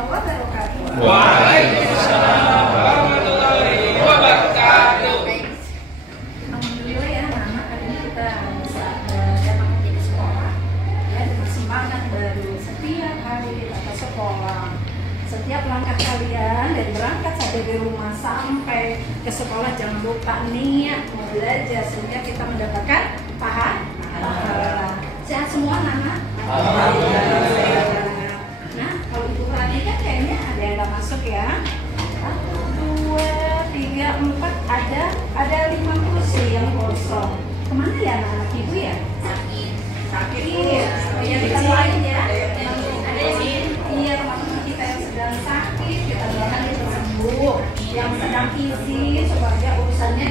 warahmatullahi wabarakatuh. Waalaikumsalam warahmatullahi wabarakatuh. Alhamdulillah ya anak-anak, hari ini kita bisa datang lagi ke sekolah ya, dengan semangat baru. Setiap hari kita ke sekolah, setiap langkah kalian dari berangkat sampai di rumah sampai ke sekolah, jangan lupa niat mau belajar sehingga kita mendapatkan pahala. Sehat semua anak-anak? Alhamdulillah. Nah, kalau ibu perhatikan kayaknya ada yang nggak masuk ya. 1, 2, 3, 4, ada 5 kursi yang kosong. Kemana ya anak-anak ibu ya? Sakit ya. Ya kita lain ya. Ada di sini. Iya, teman-teman kita yang sedang sakit, kita doakan dia sembuh. Yang sedang isi supaya urusannya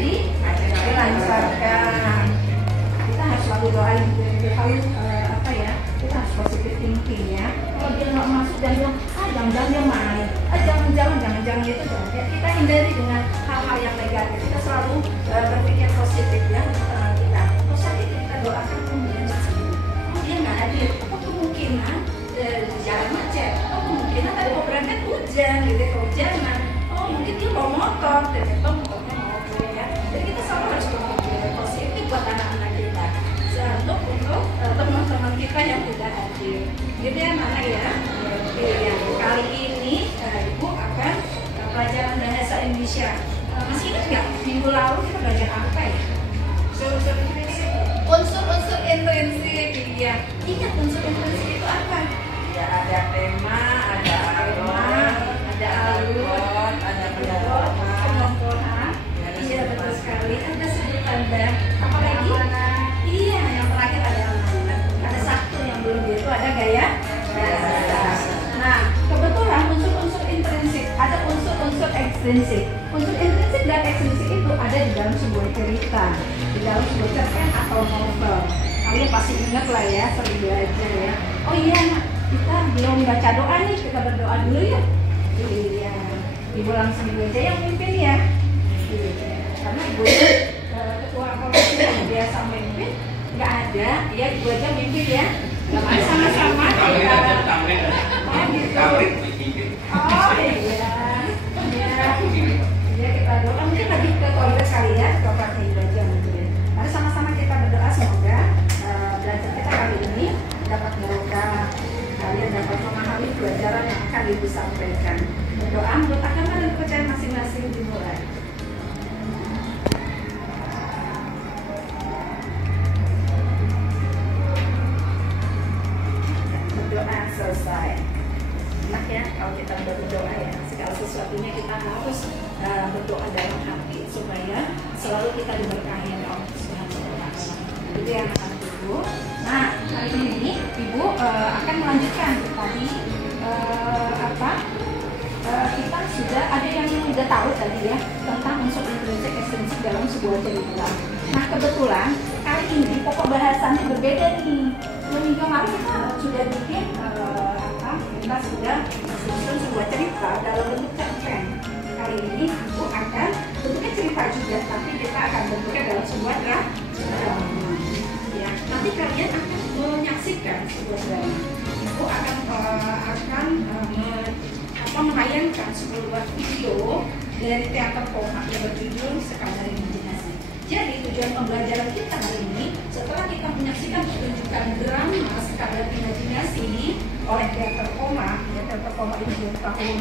dilancarkan. Kita harus selalu doain kalian apa ya? Kita harus positive thinking ya. Kalau dia nggak masuk dan bilang, jangan-jangan dia main, jangan-jangan itu jangan. Ya, kita hindari dengan hal-hal yang negatif. Kita selalu berpikir positif ya untuk teman kita. Terus saja kita doakan kemudian sembuh. Oh dia nggak hadir, apa kemungkinan jalan macet? Oh kemungkinan tadi mau berangkat hujan, gitu kehujanan. Oh mungkin dia mau motor, ternyata motornya mogok ya. Jadi kita selalu harus berpikir positif buat anak-anak kita. Untuk teman-teman kita yang tidak hadir. Gitu ya mana ya? Ya, kali ini Ibu akan pelajaran bahasa Indonesia. Masih ingat nggak minggu lalu kita belajar apa ya? Unsur-unsur intrinsik. Iya. Ingat unsur intrinsik itu apa? Ya, ada tema, ada alur, ada pengelompokan. Iya betul sekali. Ada sebutan dan apa lagi? Iya, yang terakhir ada amanat. Ada satu yang belum yaitu ada gaya. Nah, kebetulan unsur-unsur intrinsik, ada unsur-unsur ekstrinsik. Unsur intrinsik dan ekstrinsik itu ada di dalam sebuah cerita, di dalam sebuah cerpen atau novel. Kalian pasti ingat lah ya, sering belajar ya. Oh iya, Nak, kita belum baca doa nih, kita berdoa dulu ya. Iya, Ibu langsung Ibu aja yang mimpin ya. Iya, karena Ibu ketua komisi yang biasa mimpin nggak ada, ya Ibu aja mimpin ya. Mari sama-sama kita. Oh gitu. Oh iya. Ya kita doa, mungkin lagi ke toilet kali ya, ke praktek Ibu aja mungkin ya. Mari sama-sama kita berdoa semoga belajar kita kali ini dapat barokah. Kalian dapat memahami pelajaran yang akan Ibu sampaikan. Berdoa menurut agama dan kepercayaan masing-masing dimulai. Berdoa selesai. Enak ya kalau kita berdoa ya, segala sesuatunya kita harus berdoa dalam hati supaya selalu kita diberkahi oleh Allah Subhanahu wa Ta'ala. Itu yang akan Ibu. Nah, hari ini Ibu akan melanjutkan tadi kita sudah ada yang sudah tahu tadi ya tentang unsur intrinsik ekstrinsik dalam sebuah cerita. Nah, kebetulan kali ini pokok bahasannya berbeda nih. Minggu kemarin kita sudah bikin kita sudah menyusun sebuah cerita dalam bentuk cerpen. Kali ini Ibu akan bentuknya cerita juga, tapi kita akan bentuknya dalam sebuah drama. Ya, nanti kalian akan menyaksikan sebuah drama. Ibu akan menayangkan sebuah video dari teater koma yang berjudul Sekadar Imajinasi. Jadi tujuan pembelajaran kita hari ini, setelah kita menyaksikan pertunjukan drama Sekadar Imajinasi oleh teater koma, ya teater koma itu tahun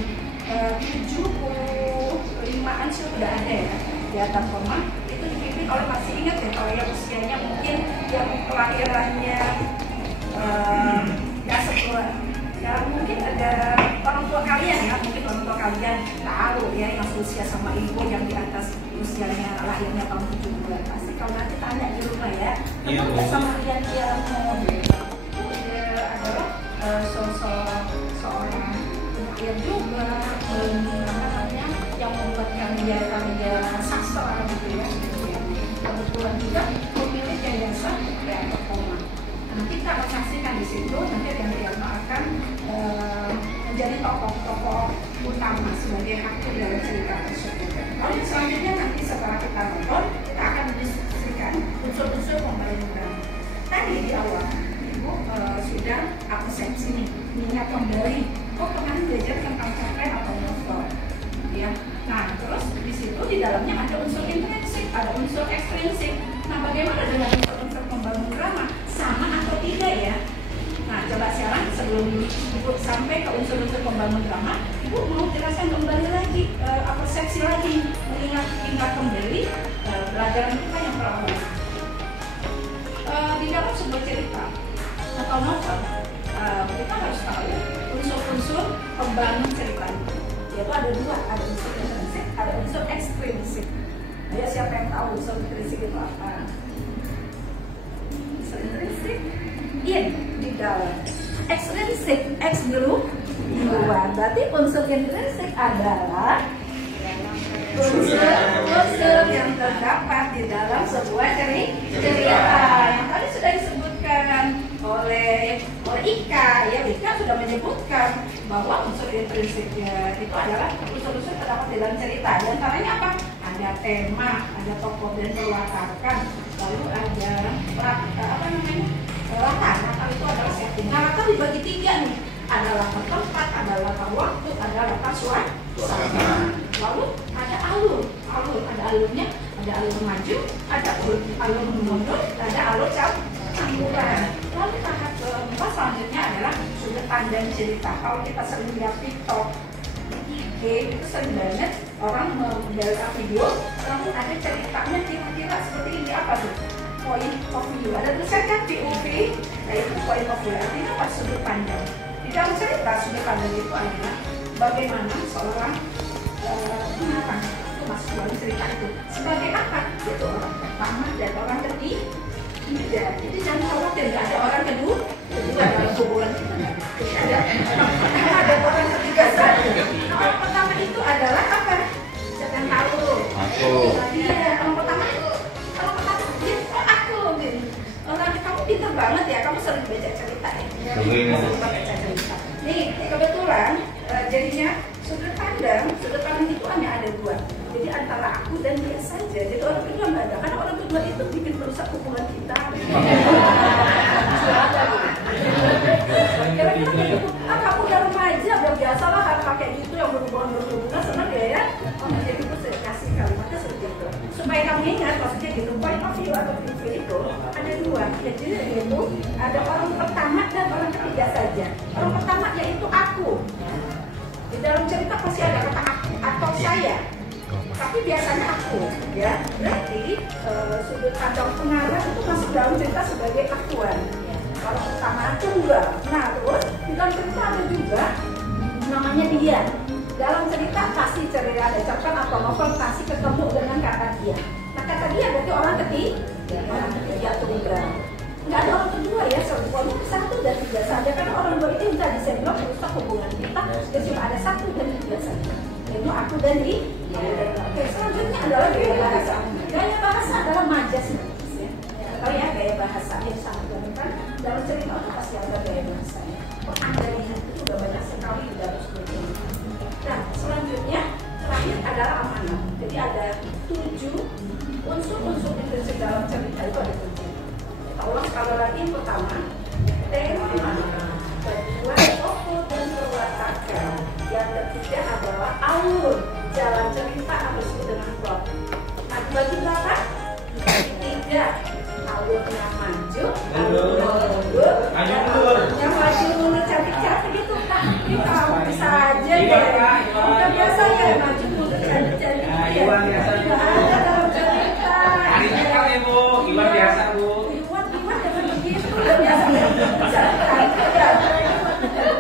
75-an sudah ada ya, teater koma itu dipimpin oleh, masih ingat ya kalau yang usianya mungkin yang kelahirannya nggak sekolah. Ya mungkin ada orang tua kalian ya, mungkin orang tua kalian tahu ya yang usia sama Ibu yang di atas usianya lahirnya tahun 70. Pasti kalau nanti tanya di rumah ya, kenapa sama dia dia adalah sosok seorang penyair juga, yang membuat karya sastra gitu ya. Kebetulan juga memilih yayasan teater koma. Nanti kita akan saksikan di situ, nanti yang akan menjadi tokoh-tokoh utama sebagai aktor dalam cerita tersebut. Lalu selanjutnya nanti setelah kita nonton, kita akan mendiskusikan unsur-unsur pemerintahan. Tadi di awal Ibu sudah absensi nih, mengingat kembali oh kemarin belajar tentang cerpen atau novel, ya. Nah, terus di situ di dalamnya ada unsur intrinsik, ada unsur ekstrinsik. Nah, bagaimana dengan unsur pembangun drama? Sama atau tidak ya? Nah, coba sekarang sebelum Ibu sampai ke unsur-unsur pembangun drama, Ibu mau jelaskan kembali lagi, persepsi lagi, mengingat kembali pelajaran kita yang pertama. Di dalam sebuah cerita atau novel, kita harus tahu unsur-unsur pembangun cerita itu. Yaitu ada dua, ada unsur intrinsik, ada unsur ekstrinsik. Ya, siapa yang tahu unsur intrinsik itu apa? Unsur intrinsik di dalam, ekstrinsik di luar. Berarti unsur intrinsik adalah unsur yang terdapat di dalam sebuah cerita yang tadi sudah disebutkan oleh Ika. Ya, Ika sudah menyebutkan bahwa unsur intrinsiknya itu adalah unsur-unsur terdapat di dalam cerita. Di antaranya apa? Ada tema, ada tokoh dan perwakilan, lalu ada latar itu adalah setting. Nah, latar dibagi tiga nih. Ada latar tempat, ada latar waktu, ada latar suasana. Lalu ada ada alurnya, ada alur maju, ada alur mundur, ada alur campuran. Lalu tahap keempat selanjutnya adalah sudut pandang cerita. Kalau kita sering lihat TikTok, IG, itu sering banget orang membuat video, lalu ada ceritanya kira-kira seperti ini, apa tuh? Point of view. Ada tulisannya POV, yaitu point of view. Artinya apa? Sudut pandang. Di dalam cerita, sudut pandang itu adalah bagaimana seorang pengarang itu masuk dalam cerita itu sebagai apa? Itu orang pertama dan orang ketiga. Jadi jangan khawatir, nggak ada orang kedua dalam hubungan kita. Ada orang ketiga saja. Orang pertama itu adalah apa? Jangan tahu. Aku. Iya, orang pertama itu. Orang pertama dia, aku. Orang kamu pintar banget ya, kamu sering baca cerita ya. Baca cerita. Nih, kebetulan jadinya sudut pandang itu hanya ada dua. Jadi antara aku dan dia saja. Jadi orang kedua nggak ada. Karena orang kedua itu bikin merusak hubungan kita. Kira-kira gitu. Kamu udah remaja, udah biasa lah hal kayak gitu yang berhubungan senang ya. Jadi itu saya kasih kalimatnya seperti itu. Supaya kamu ingat, maksudnya gitu. Point of view atau view itu ada dua. Jadi itu ada orang pertama dan orang ketiga saja. Orang pertama yaitu aku. Di dalam cerita pasti ada kata aku atau saya, tapi biasanya aku, ya. Berarti sudut pandang pengarang itu masuk dalam cerita sebagai akuan. Kalau pertama aku enggak. Nah, terus di dalam cerita ada juga namanya dia. Dalam cerita pasti cerita ada cerpen atau novel pasti ketemu dengan kata dia. Nah, kata dia berarti orang ketiga tunggal. Nggak ada orang kedua ya, semuanya satu dan tiga saja. Karena orang dua itu bisa disenggol merusak hubungan kita. Jadi cuma ada satu dan tiga saja. Yaitu aku dan dia. Oke, selanjutnya adalah gaya bahasa. Gaya bahasa adalah majas ya. Tahu ya, gaya bahasa yang sangat gampang. Dalam cerita itu pasti ada gaya bahasa. Anda lihat itu sudah banyak sekali di dalam cerita. Nah, selanjutnya terakhir adalah amanah. Jadi ada 7 unsur-unsur intrinsik dalam cerita itu ada 7. Ulang sekali lagi. Yang pertama, tema. Kedua, tokoh dan perwatakan. Yang ketiga adalah alur jalan cerita atau disebut dengan plot. Nah, bagi berapa? Tiga. Alurnya maju, alurnya mundur. Yang maju mundur cantik-cantik itu tak. Ini kamu bisa aja ya. Udah biasa ya maju mundur cantik-cantik. Iwan biasa. Ada dalam cerita. Hari cakap ya Bu, Iwan biasa Bu.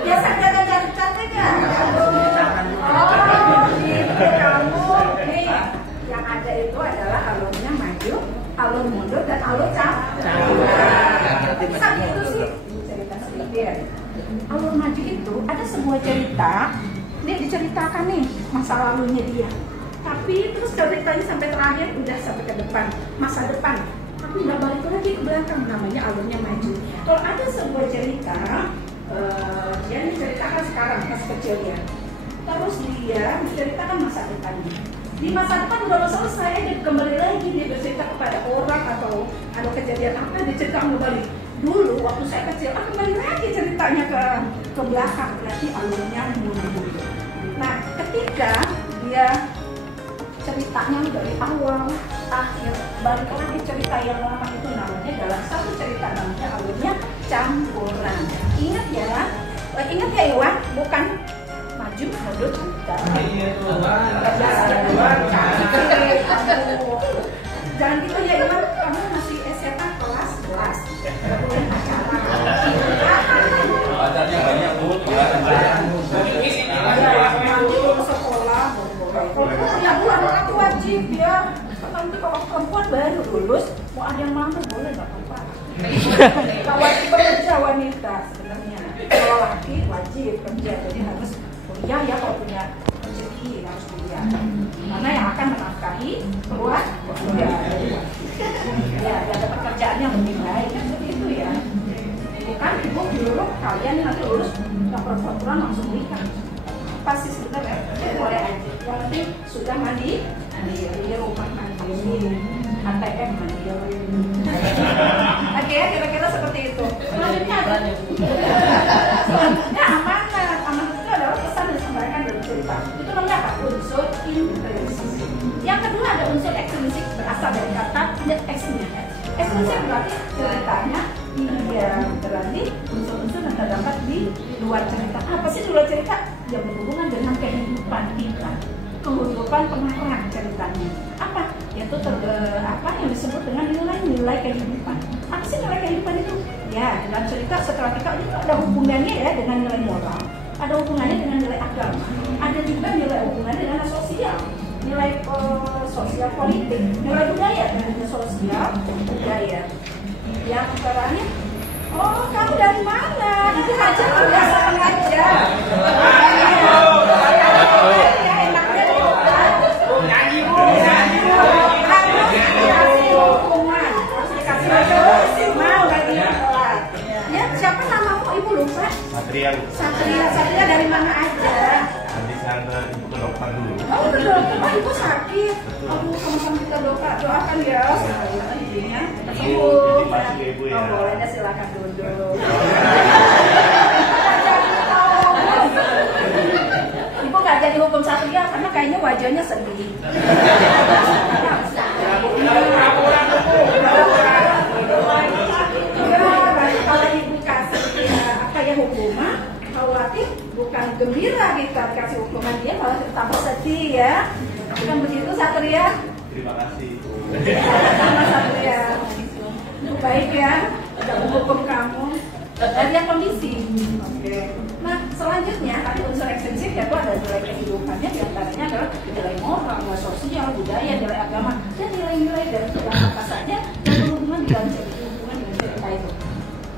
Biasa jaga cantik ya. Oh, gitu kamu. Nih, yang ada itu adalah alurnya maju, alur mundur dan alur campuran. Bisa gitu sih. Cerita sedikit. Alur maju itu ada sebuah cerita. Dia diceritakan nih masa lalunya dia. Tapi terus ceritanya sampai terakhir udah sampai ke depan, masa depan. Tapi nggak balik lagi ke belakang, namanya alurnya maju. Kalau ada sebuah cerita, dia diceritakan sekarang pas kecilnya, terus dia menceritakan masa depannya. Di masa depan udah selesai, dia kembali lagi dia bercerita kepada orang atau ada kejadian apa, dia cerita kembali. dulu waktu saya kecil, kembali lagi ceritanya ke belakang, berarti alurnya mundur. Nah, ketika dia ceritanya dari awal akhir balik lagi cerita yang lama itu namanya dalam satu cerita namanya alurnya campuran. Ingat ya Iwan, bukan maju mundur tidak. Iya tuh. Jangan gitu ya Iwan, kamu masih SMA kelas 11. Tidak boleh pacaran. Pacarnya banyak Bu. Nanti sekolah ya Bu, anak wajib ya. Nanti kalau perempuan baru lulus mau ada yang mampu boleh nggak apa-apa. Wajib bekerja wanita sebenarnya. Kalau laki wajib kerja, jadi harus kuliah ya, kalau punya rezeki harus kuliah. Karena yang akan menafkahi keluarga. Ya, ada pekerjaan yang lebih baik kan seperti itu ya. Bukan ibu nyuruh kalian nanti lulus nggak perempuan langsung nikah. Pasti sebenarnya boleh aja. Yang penting sudah mandiri di rumah mandiri, ATM mandiri. Oke ya, kira-kira seperti itu. Selanjutnya amanat itu adalah pesan yang disampaikan dalam cerita. Itu namanya apa? Unsur intrinsik. Yang kedua ada unsur ekstrinsik, berasal dari kata ex-nya. Ekstrinsik berarti ceritanya berarti unsur-unsur yang terdapat di luar cerita. Apa sih di luar cerita? Yang berhubungan dengan kehidupan kita, kehidupan pengarang ceritanya. Apa? Yaitu yang disebut dengan nilai-nilai kehidupan. Apa sih nilai kehidupan itu? Ya, dalam cerita setelah kita itu ada hubungannya ya dengan nilai moral, ada hubungannya dengan nilai agama, ada juga nilai hubungannya dengan sosial, nilai sosial politik, nilai budaya, nilai sosial budaya. Yang terakhir, oh kamu dari mana? Itu aja udah sengaja. Enaknya Nyanyi Bu. harus dikasih hukuman. Mau lagi telat. Ya, siapa namamu? Ibu lupa. Satria Bu. Satria dari mana aja? Nanti saya antar ibu ke dokter dulu. Oh, ke dokter. Oh, ibu sakit. Aduh, sama-sama kita doakan ya. Ibunya sembuh. Makasih Ibu ya. Oh, boleh deh, silakan duduk. Ibu nggak jadi hukum Satria karena kayaknya wajahnya sedih. Kalau ibu kasih hukuman, khawatir bukan gembira kita kasih hukuman, dia malah tambah sedih ya. Bukan begitu Satria? Terima kasih Ibu. Sama Satria. Baik ya, udah menghukum kamu. Lihat kondisi. Oke. Nah, selanjutnya tadi unsur ekstrinsik yaitu ada nilai kehidupannya, diantaranya adalah nilai moral, nilai sosial, budaya, nilai agama, dan nilai-nilai dari apa saja yang berhubungan dengan cerita itu.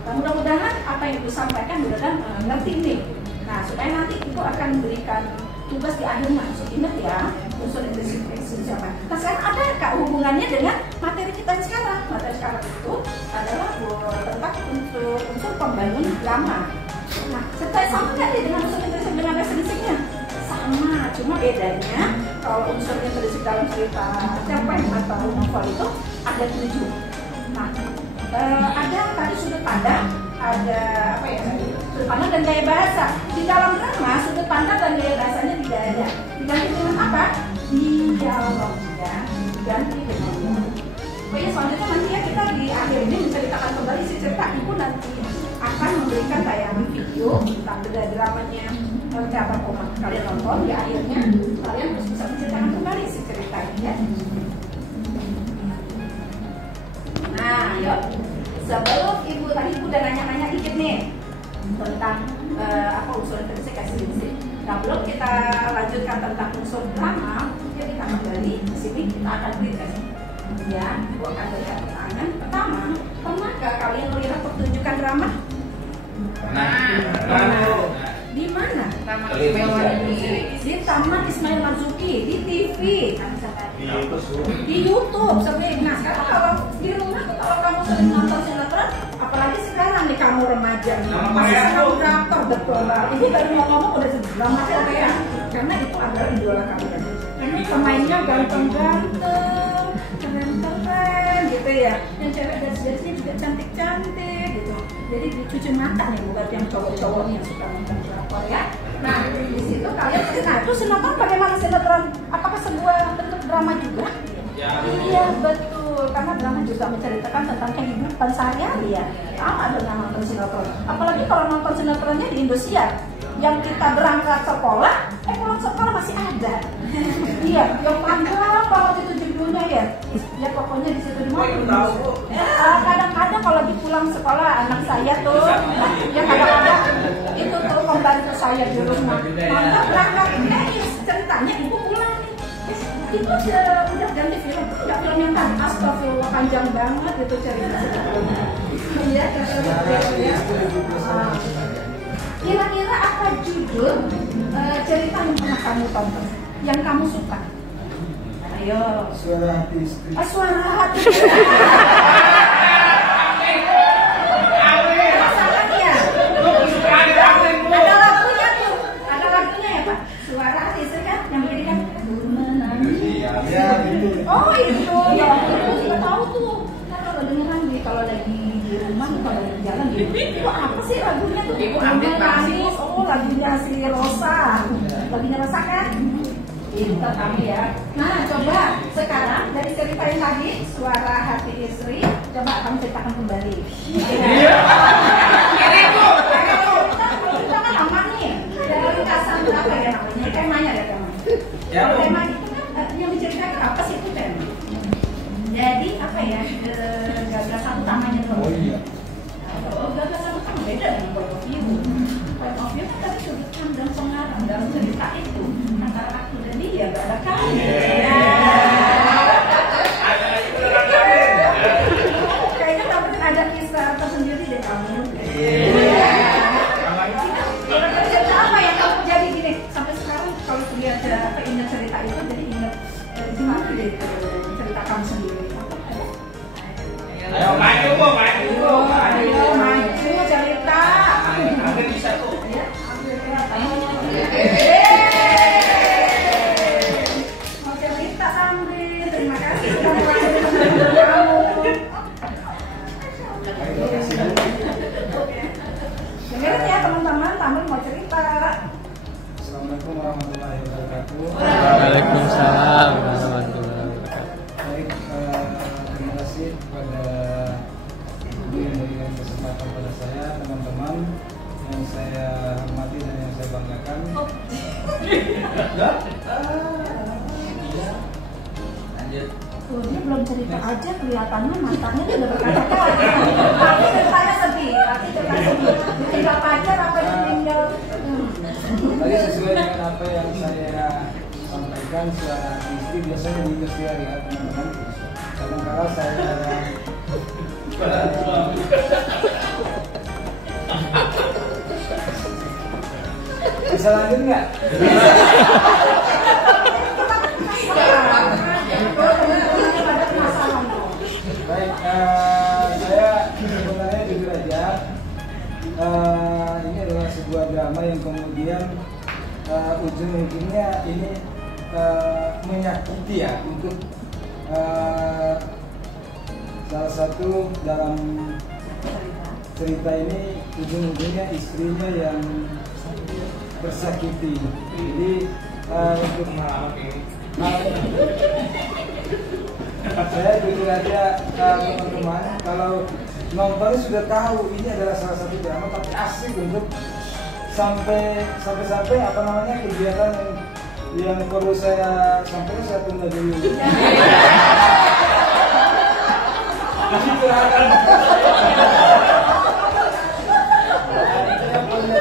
Nah, mudah-mudahan apa yang disampaikan mudah-mudahan ngerti nih. Nah, supaya nanti itu akan memberikan tugas di akhir masuk. Ingat ya, unsur ekstrinsik apa. Nah, sekarang ada kak hubungannya dengan materi kita yang sekarang. Materi sekarang itu adalah tentang unsur pembangun drama. Nah, serta sama nggak nih dengan unsur intrinsik dengan ekstrinsiknya? Sama, cuma bedanya kalau unsur intrinsik dalam cerita cerpen atau novel itu ada 7. Nah, ada tadi sudut pandang, ada apa ya? Sudut pandang dan gaya bahasa. Di dalam drama sudut pandang dan gaya bahasanya tidak ada. Diganti dengan apa? Dialog ya, diganti dengan dialog. Oh iya, selanjutnya nanti ya kita di akhir ini menceritakan kembali si cerita. Ibu nanti akan memberikan tayangan video tentang dramanya teater koma. Kalian nonton di akhirnya, kalian harus bisa menceritakan kembali si cerita ini ya. Nah, yuk. Sebelum ibu tadi ibu udah nanya-nanya dikit nih tentang apa unsur intrinsik ekstrinsik. Nah, belum kita lanjutkan tentang unsur drama, ya kita kembali ke sini kita akan berikan. Ya, ibu akan berikan pertanyaan. Pertama, pernahkah kalian melihat pertunjukan drama? Di mana? Di Taman Ismail Marzuki, di TV, di YouTube sering. Nah, sekarang kalau di rumah, kalau kamu sering nonton sinetron, apalagi sekarang nih kamu remaja nih, masih senang drakor, betul lah. Ibu baru mau ngomong udah drama Korea, karena itu adalah idola kalian. Karena pemainnya ganteng-ganteng, keren-keren, gitu gitu ya. Yang cewek gadis-gadisnya juga cantik-cantik gitu. Jadi dicuci mata nih buat yang cowok-cowok yang suka nonton drakor ya. Nah di situ kalian, nah itu sinetron bagaimana sinetron? Apakah sebuah bentuk drama juga? Ya. Iya betul, karena drama juga menceritakan tentang kehidupan sehari-hari ya. Sama dengan nonton sinetron. Apalagi kalau nonton sinetronnya di Indosiar, yang kita berangkat sekolah, pulang sekolah masih ada. Iya, yang panjang banget itu judulnya ya. Ya pokoknya di situ di mana. Kadang-kadang kalau lagi pulang sekolah anak saya tuh, ya kadang-kadang itu tuh pembantu saya di rumah. Maka berangkat, ceritanya ibu pulang nih. Itu udah ganti film, nggak film yang kan astagfirullah panjang banget itu ceritanya. Iya, ya. Kira-kira apa judul cerita yang pernah kamu tonton, yang kamu suka? Ayo. Suara Hati Istri. Suara Hati. Masalahnya ya. Ada lagunya tuh, ada lagunya ya Pak. Suara Hati Istri kan, yang begini kan. Ya, itu. Oh itu, ya itu kita tahu tuh. Kan kalau dengeran kalau lagi di rumah, kalau lagi jalan gitu. Kok apa sih lagunya tuh? Ibu ambil nangis. Oh lagunya si Rosa. Lagunya Rosa kan? Itu kami ya. Nah coba sekarang dari cerita yang tadi Suara Hati Istri, coba kamu ceritakan kembali. Iya. Kita kan aman nih. Dalam ringkasan apa ya namanya? Temanya ya temanya. Ya. Tema itu kan yang diceritakan apa sih itu tema? Jadi apa ya? Gagasan utamanya dulu. Oh iya. Gagasan utama beda dengan point of view. Point of view kan tadi sudut pandang pengarang dalam cerita itu antara aku dan dia gak ada kali. Kayaknya kamu ada kisah tersendiri deh kamu. Cerita apa yang kamu jadi gini sampai sekarang kalau lihat ingat cerita itu jadi ingat gimana deh cerita kamu sendiri. Ayo maju bu, maju bu. Ayo maju cerita. Ada bisa tuh. Mau cerita Amri, terima kasih sudah mewakili kamu. Dengerin ya teman-teman, Amri mau cerita. Assalamualaikum warahmatullahi wabarakatuh. Waalaikumsalam warahmatullahi wabarakatuh. Baik, terima kasih kepada ibu yang memberikan kesempatan pada saya, teman-teman yang saya hormati dan yang saya banggakan. Lanjut. Dia belum cerita aja kelihatannya matanya udah berkaca-kaca. Tapi ceritanya sedih, tapi ceritanya sedih. Tidak pacar apa yang tinggal. Tadi sesuai dengan apa yang saya sampaikan, Suara Hati Istri biasanya di Indosiar ya teman-teman. Kadang-kadang saya ada bisa lanjut nggak? Baik, saya sebenarnya jujur aja, ini adalah sebuah drama yang kemudian ujung-ujungnya ini menyakiti ya untuk salah satu dalam cerita ini ujung-ujungnya istrinya yang tersakiti. Jadi untuk saya jujur aja teman-teman, kalau nonton sudah tahu ini adalah salah satu drama, tapi asik untuk sampai apa namanya kegiatan yang perlu saya sampaikan saya tunda dulu. Di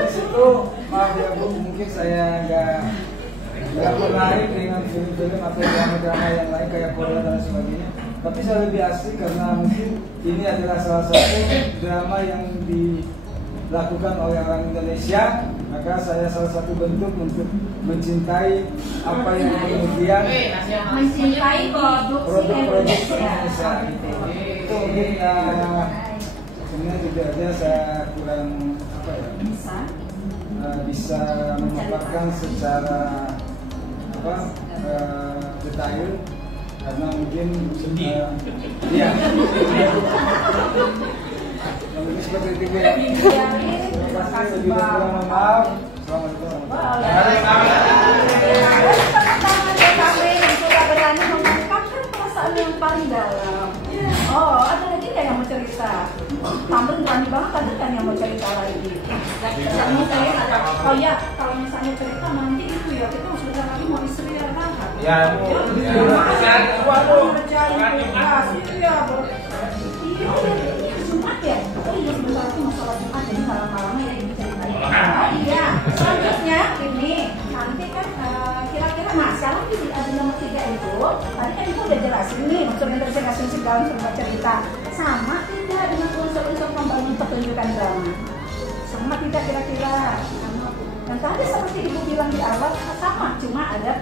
situ maaf ya Bu, mungkin saya nggak menarik dengan film-film atau drama-drama yang lain kayak Korea dan sebagainya. Tapi saya lebih asik karena mungkin ini adalah salah satu drama yang dilakukan oleh orang Indonesia. Maka saya salah satu bentuk untuk mencintai apa yang kemudian Mencintai produk-produk Indonesia. Itu mungkin sebenarnya juga aja saya kurang apa ya, bisa memaparkan secara detail. karena mungkin iya mungkin seperti itu ya. Terima kasih lebih kurang mohon maaf. Assalamualaikum. Teman-teman DKW yang sudah berani mengungkapkan perasaan yang paling dalam. Oh, ada lagi nggak yang mau cerita? Tamrin berani banget, ada kan yang mau cerita lagi? Misalnya saya ada, oh ya, kalau misalnya cerita nanti itu ya, kita sudah lagi mau istirahat. Ya, waduh, ngerjain tugas, itu ya, iya, Jumat ya? Oh iya, sebentar lagi mau sholat Jumat, jadi malam-malamnya ya ini ceritain. Oh iya, selanjutnya ini, nanti kan kira-kira, nah sekarang di nomor 3 itu, tadi kan itu udah jelasin nih, maksudnya dari kasih segala serba cerita. Sama tidak dengan unsur-unsur membangun pertunjukan drama? Sama tidak kira-kira? Dan tadi seperti ibu bilang di awal sama, cuma ada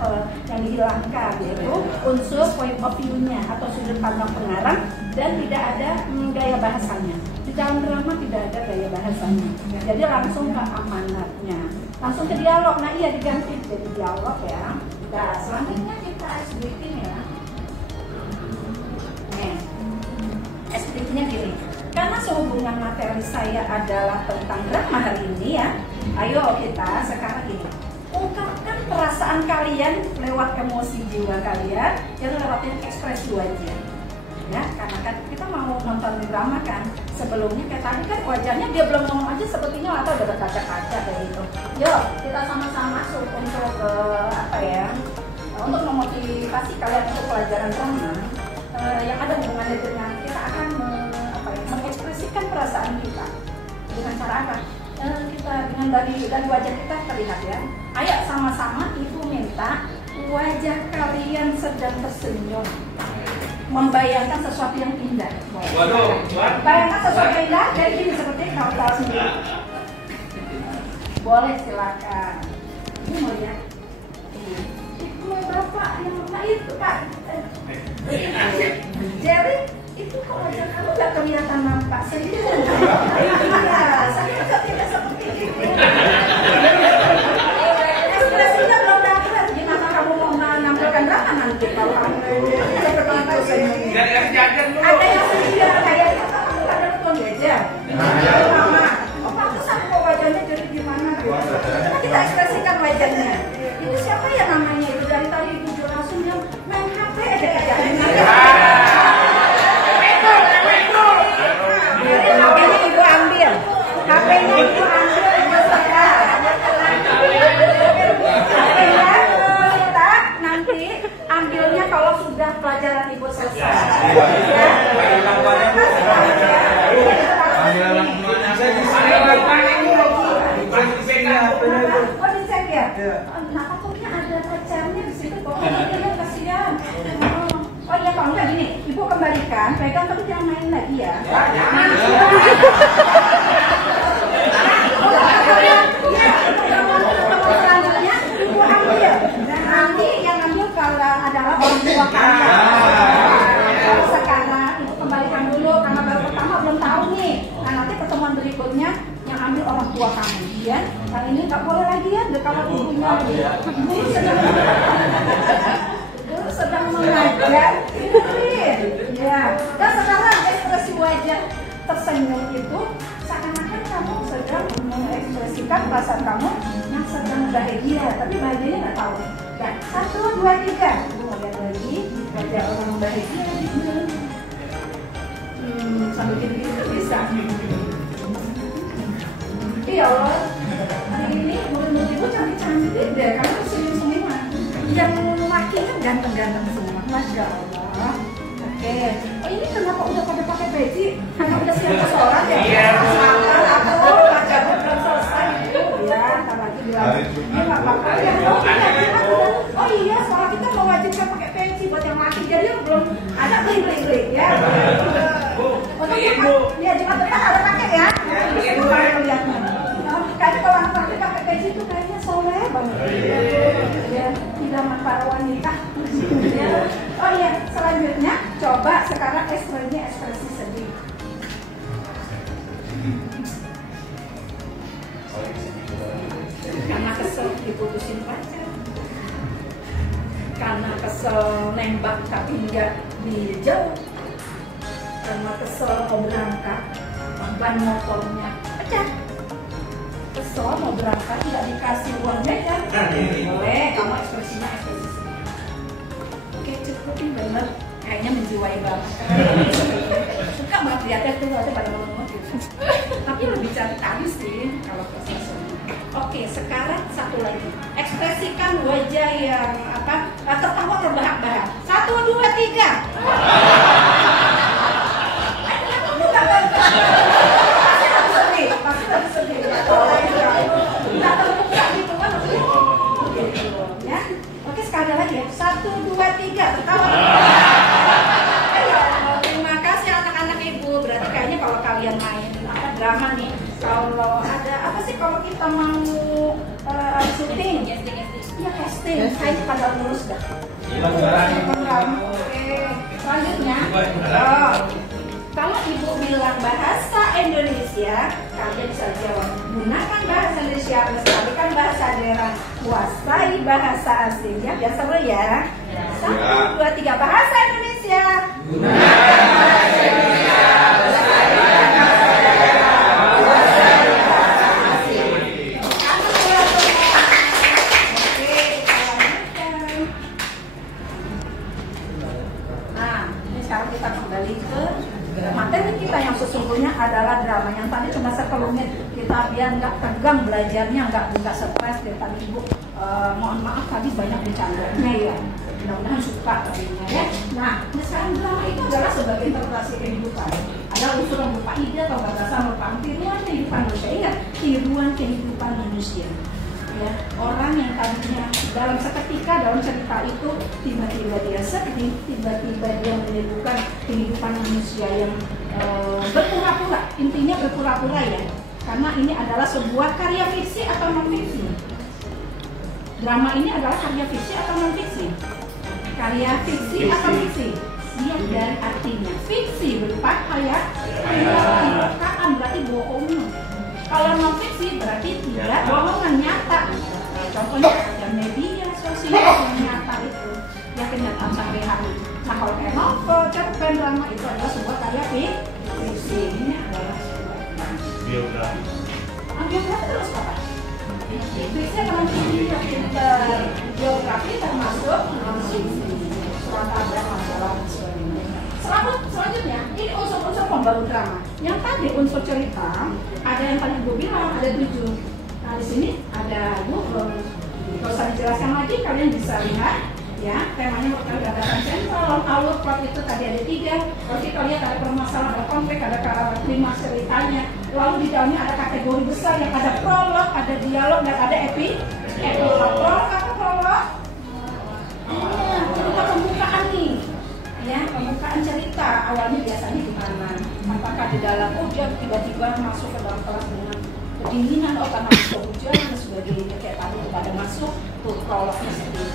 yang dihilangkan, yaitu unsur point of view-nya atau sudut pandang pengarang, dan tidak ada gaya bahasanya. Di dalam drama tidak ada gaya bahasanya, jadi langsung ke amanatnya, langsung ke dialog. Nah iya, diganti jadi dialog ya. Nah selanjutnya kita explain ya. Explication-nya gini, karena sehubungan materi saya adalah tentang drama hari ini ya, ayo kita sekarang gini, ungkapkan perasaan kalian lewat emosi jiwa kalian, yang lewatin ekspresi wajah ya, karena kan kita mau nonton drama kan, sebelumnya kayak tadi kan wajahnya dia belum ngomong aja sepertinya atau udah berkaca-kaca kayak gitu. Yuk kita sama-sama masuk untuk apa ya, untuk memotivasi kalian untuk pelajaran drama yang ada hubungannya dengan kita akan mengekspresikan perasaan kita dengan cara apa? Kita dengan dari wajah kita terlihat ya. Ayo sama-sama ibu minta wajah kalian sedang tersenyum, membayangkan sesuatu yang indah. Waduh, bayangkan sesuatu yang indah dari ini seperti kamu tahu sendiri. Boleh silakan. Ini mau lihat. Itu bapak yang mana itu Pak? Jerry, itu kok wajah kamu nggak kelihatan nampak sendiri? Iya, saya juga tidak seperti itu. Ekspresinya belum dapat. Gimana kamu mau menampilkan drama nanti kalau kamu seperti itu sendiri? Ada yang sendiri, kayak kamu ada nonton gajah. Mama, oh pantesan kok wajahnya jadi gimana? Kita ekspresikan wajahnya. Itu siapa ya namanya itu? Dari tadi ibu jelasin yang main HP aja kerjanya. HP-nya ibu ambil, HP-nya ibu ambil, kita nanti ambilnya kalau sudah pelajaran ibu selesai. Oh dicek ya? Nah takutnya ada pacarnya di situ kok, kasihan. Oh iya, kalau enggak gini, ibu kembalikan, pegang tapi jangan main lagi ya. Selanjutnya ibu ambil. Nanti yang ambil kalau adalah orang tua kalian. Sekarang ibu kembalikan dulu karena baru pertama belum tahu nih. Nah nanti pertemuan berikutnya yang ambil orang tua kamu, ya. Yang ini nggak boleh lagi ya, kalau ibunya sedang mengajar, ya. Dan sekarang ekspresi wajah tersenyum itu seakan-akan kamu sedang mengekspresikan perasaan kamu yang sedang bahagia, tapi bahagianya nggak tahu. Ya, 1, 2, 3. Lihat lagi wajah orang bahagia gitu. Sambil gitu bisa. Iya Allah, hari ini murid-murid ibu cantik-cantik deh, kamu senyum semua. Yang laki kan ganteng-ganteng semua, Masya Allah. Oke, oh ini kenapa udah pada pakai peci? Karena udah siap ke sholat ya? Iya. Aku bacanya belum selesai itu, ya. Ntar lagi bilang, ini nggak bakal ya. Oh iya, sekolah kita mewajibkan pakai peci buat yang laki, jadi belum ada beli-beli ya. Untuk ya Jumat depan ada pakai ya. Ibu baru lihatnya. Kayaknya kalau anak laki pakai peci itu kayaknya soleh banget. Ya, idaman para wanita. Oh iya, selanjutnya coba sekarang ekspresi sedih. Karena kesel diputusin pacar. karena kesel nembak tapi nggak dijauh, karena kesel mau berangkat ban motornya pecah, kesel mau berangkat tidak dikasih uang jajan, boleh kamu ekspresinya ekspresi sedih. Oke, cukupin bener, kayaknya menjiwai banget. Suka banget lihatnya tuh ada pada ngomong gitu. Tapi lebih cantik sih kalau kesel. Oke, sekarang satu lagi. Ekspresikan wajah yang tertawa terbahak-bahak. 1, 2, 3. Kamu nggak bangga. Pasti lagi sedih. Pasti lagi sedih. Nggak terbuka gitu kan? Gitu, ya. Oke, sekali lagi ya. 1, 2, 3. Tertawa. Terima kasih anak-anak ibu. Berarti kayaknya kalau kalian main drama nih, kalau ada apa sih kalau kita mau syuting, ya casting, saya pada lulus dah. Oke, selanjutnya, kalau ibu bilang bahasa Indonesia, kalian bisa jawab gunakan bahasa Indonesia, lestarikan bahasa daerah, kuasai bahasa asing, ya biar seru ya. 1, 2, 3, bahasa Indonesia. Gunakan bahasa Indonesia. Materi kita yang sesungguhnya adalah drama yang tadi cuma sekelumit kita biar nggak tegang belajarnya, nggak stres. Dari tadi ibu mohon maaf tadi banyak bercandanya ya, mudah-mudahan suka tadinya ya. Nah, sekarang drama itu adalah sebagai interpretasi kehidupan, ada unsur yang berupa ide atau gagasan merupakan tiruan kehidupan manusia. Ingat, tiruan kehidupan manusia. Ya, orang yang tadinya dalam seketika dalam cerita itu tiba-tiba dia sedih, tiba-tiba dia menimbulkan kehidupan manusia yang berpura-pura, intinya berpura-pura ya, karena ini adalah sebuah karya fiksi atau non fiksi. Drama ini adalah karya fiksi atau non fiksi? Karya fiksi atau fiksi? Lihat dari artinya, fiksi berupa hayaan, berarti bohong. Kalau non fiksi berarti tidak bohongan, nyata. Contohnya ada media sosial yang nyata itu, ya kenyataan sampai hari. Nah kalau kayak novel, cerpen, drama itu adalah sebuah karya fiksi. Ini adalah sebuah biografi. Biografi terus apa? Fiksi atau non fiksi? Biografi termasuk non fiksi. Surat kabar, majalah dan sebagainya. Selanjutnya, ini unsur-unsur pembaru drama. Yang tadi unsur cerita, ada yang tadi gue bilang, ada 7. Nah di sini ada gak usah dijelaskan lagi, kalian bisa lihat ya. Temanya merupakan gagasan sentral, alur plot itu tadi ada 3. Kalau kita lihat ada permasalahan, ada konflik, ada klimaks ceritanya. Lalu di dalamnya ada kategori besar yang ada prolog, ada dialog, dan ada epilog. Prolog apa prolog? Berupa pembukaan nih. Ya, pembukaan cerita awalnya biasanya di mana? Apakah di dalam dia tiba-tiba masuk ke dalam kelas dengan kedinginan, karena hujan dan sebagainya, kayak tadi pada masuk tuh prolognya sendiri.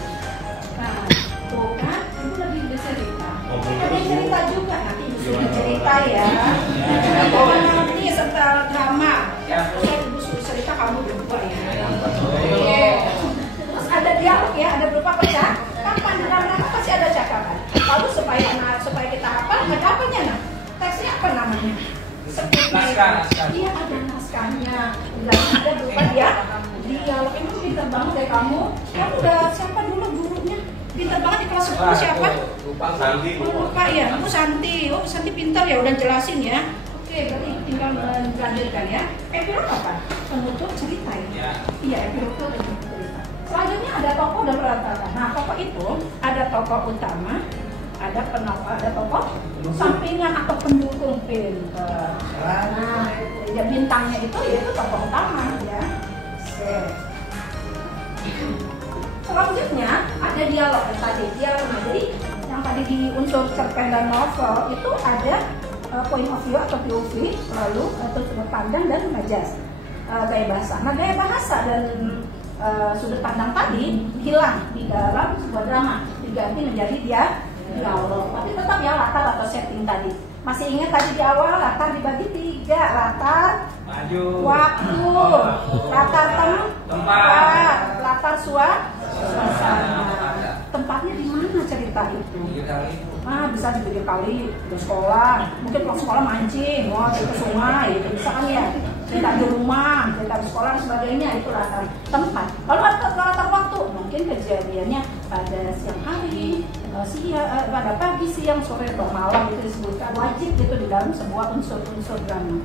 Nah, tuh kan itu lebih bercerita. Ada cerita juga nanti disuruh cerita ya. Nanti setelah drama, saya ibu suruh cerita kamu berdua ya. Terus ada dialog ya, ada berupa pecah. Kapan drama pasti ada cakapan. Lalu supaya kita hafal, ada apanya nah? Teksnya apa namanya? Naskah. Iya, ada naskahnya. Dan ada berupa dialog. Emang pintar banget ya kamu. Kamu udah siapa dulu gurunya? Pintar banget di kelas 10 siapa? Santi. Lupa ya, aku Santi. Oh, Santi pintar ya, udah jelasin ya. Oke, berarti tinggal melanjutkan ya. Epilog apa? Penutup cerita ya? Iya, epilog itu penutup cerita. Selanjutnya ada tokoh dan perantaraan. Nah, tokoh itu ada tokoh utama, ada penopang, ada tokoh sampingan atau pendukung pintar. Nah, ya bintangnya itu yaitu tokoh utama ya. Oke. Selanjutnya ada dialog tadi. Dialognya jadi yang tadi di unsur cerpen dan novel itu ada point of view atau POV, lalu sudut pandang dan majas gaya bahasa. Nah, gaya bahasa dan sudut pandang tadi hilang di dalam sebuah drama, diganti menjadi dialog. Tapi tetap ya latar atau setting tadi. Masih ingat tadi di awal latar dibagi 3, latar, waktu, latar tempat, latar suasana. Tempatnya di cerita itu. Bisa 3 kali ke sekolah, mungkin kalau sekolah mancing, mau ke sungai, gitu. Bisa kan ya, cerita di rumah, cerita di sekolah dan sebagainya, itu latar tempat. Kalau latar waktu, mungkin kejadiannya pada siang hari, pada pagi, siang, sore, atau malam, itu disebutkan wajib gitu di dalam sebuah unsur-unsur drama.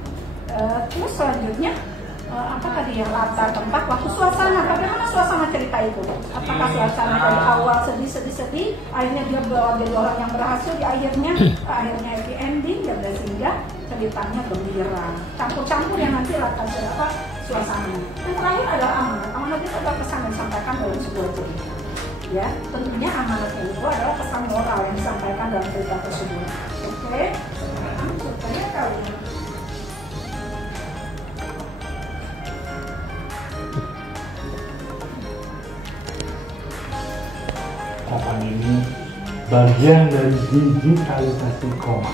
Terus selanjutnya apa tadi yang latar tempat, waktu, suasana, bagaimana suasana cerita itu? Apakah suasana dari awal sedih, akhirnya dia jadi orang yang berhasil, di akhirnya happy ending, ya, sehingga ceritanya gembira, campur-campur yang nanti latar apa suasana. Yang terakhir adalah amanat itu adalah pesan yang disampaikan dalam sebuah cerita. Ya, tentunya amanatnya itu adalah pesan moral yang disampaikan dalam cerita tersebut. Oke, sekarang ceritanya kalian. Papan ini bagian dari digitalisasi koma.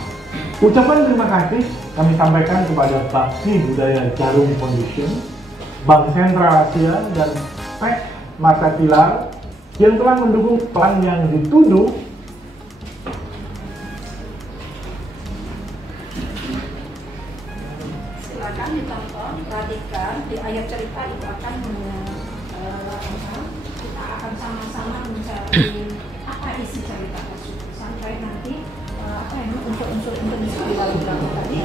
Ucapan terima kasih kami sampaikan kepada Bakti Budaya Jarum Foundation, Bank Sentral Asia, dan PEK Mata Pilar yang telah mendukung plan yang dituduh silakan ditonton, perhatikan di ayat cerita itu akan kita akan sama-sama mencari apa isi cerita tersebut sampai nanti unsur-unsur Indonesia di dalam tadi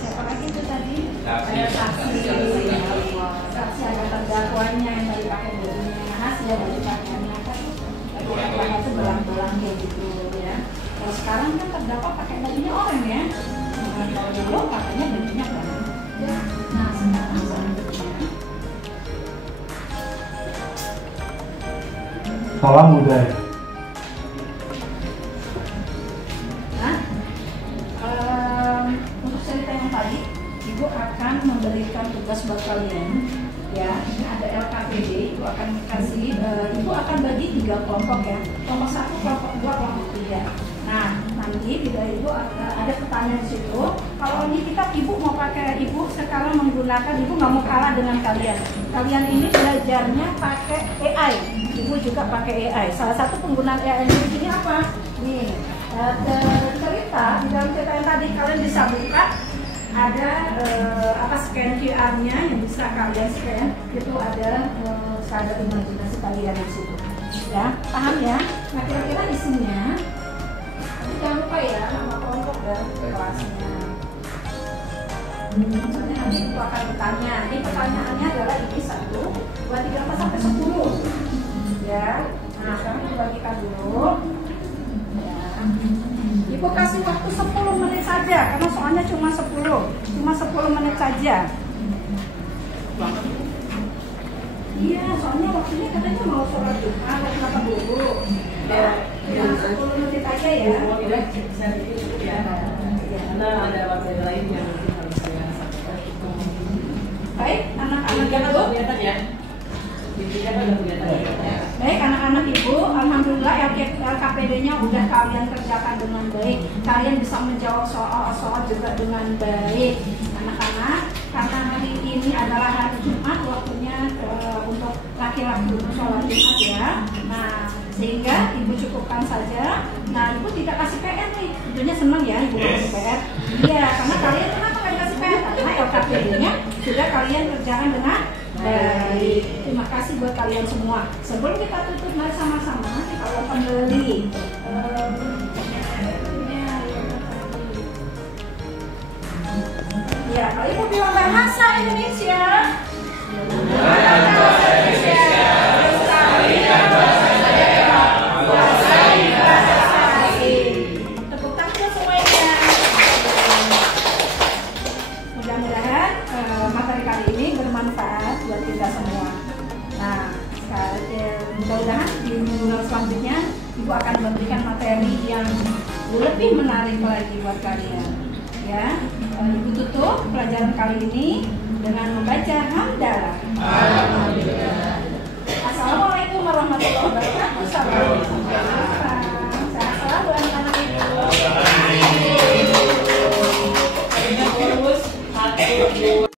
siapa lagi itu tadi? Saksi ada terdakwanya yang tadi pakai bajunya khas ya, baju pakaiannya kan itu belang-belang kayak gitu ya. Kalau sekarang kan terdakwa pakai bajunya oranye ya, kalau dulu pakainya bajunya belang. Nah sekarang selanjutnya salam budaya. Untuk cerita yang tadi, Ibu akan memberikan tugas buat kalian. Ya, ini ada LKPD, Ibu akan kasih, Ibu akan bagi 3 kelompok ya. Kelompok 1, kelompok 2, kelompok 3. Nah, nanti bila Ibu ada pertanyaan di situ. Kalau ini Ibu mau pakai, Ibu sekarang menggunakan, Ibu nggak mau kalah dengan kalian. Kalian ini belajarnya pakai AI. Ibu juga pakai AI. Salah satu penggunaan AI di sini apa? Nih, cerita di dalam cerita yang tadi kalian bisa buka. Ada scan QR-nya yang bisa kalian scan. Itu ada kadar imajinasi kalian di situ. Ya, paham ya? Nah, kira-kira isinya. Jangan lupa ya nama kelompok dan kelasnya. Misalnya nanti Ibu akan bertanya. Ini pertanyaannya adalah ini 1, 2, 3, 4 sampai 10. Ya. Nah, sekarang kita bagikan dulu. Ya. Ibu kasih waktu 10 menit saja karena soalnya cuma 10 menit saja. Iya, soalnya waktunya katanya mau sholat Jumat, kenapa dulu? Ya, 10 menit aja ya. Karena ada waktu lain yang harus saya sampaikan. Baik, anak-anak Kan Ibu. kelihatan ya. Intinya kan udah kelihatan ya. Baik, anak-anak Ibu, alhamdulillah LKPD-nya udah kalian kerjakan dengan baik. Kalian bisa menjawab soal-soal juga dengan baik. Anak-anak, karena hari ini adalah hari Jumat, waktunya untuk laki-laki untuk sholat Jumat ya. Nah, sehingga Ibu cukupkan saja. Nah, Ibu tidak kasih PR nih. Tentunya senang ya Ibu kasih PR. Iya, karena kalian kenapa nggak dikasih PR? Karena LKPD-nya sudah kalian kerjakan dengan baik. Terima kasih buat kalian semua. Sebelum kita tutup, mari sama-sama kalau kembali. Ya, kalau Ibu bilang bahasa Indonesia. Tepuk tangan semuanya. Mudah-mudahan materi kali ini bermanfaat buat kita semua. Nah, mudah-mudahan di minggu selanjutnya Ibu akan memberikan materi yang lebih menarik lagi buat kalian. Ya, Ibu tutup pelajaran kali ini dengan membaca hamdalah. Assalamualaikum warahmatullahi wabarakatuh. Sampai jumpa. Sehat selalu anak-anak Ibu.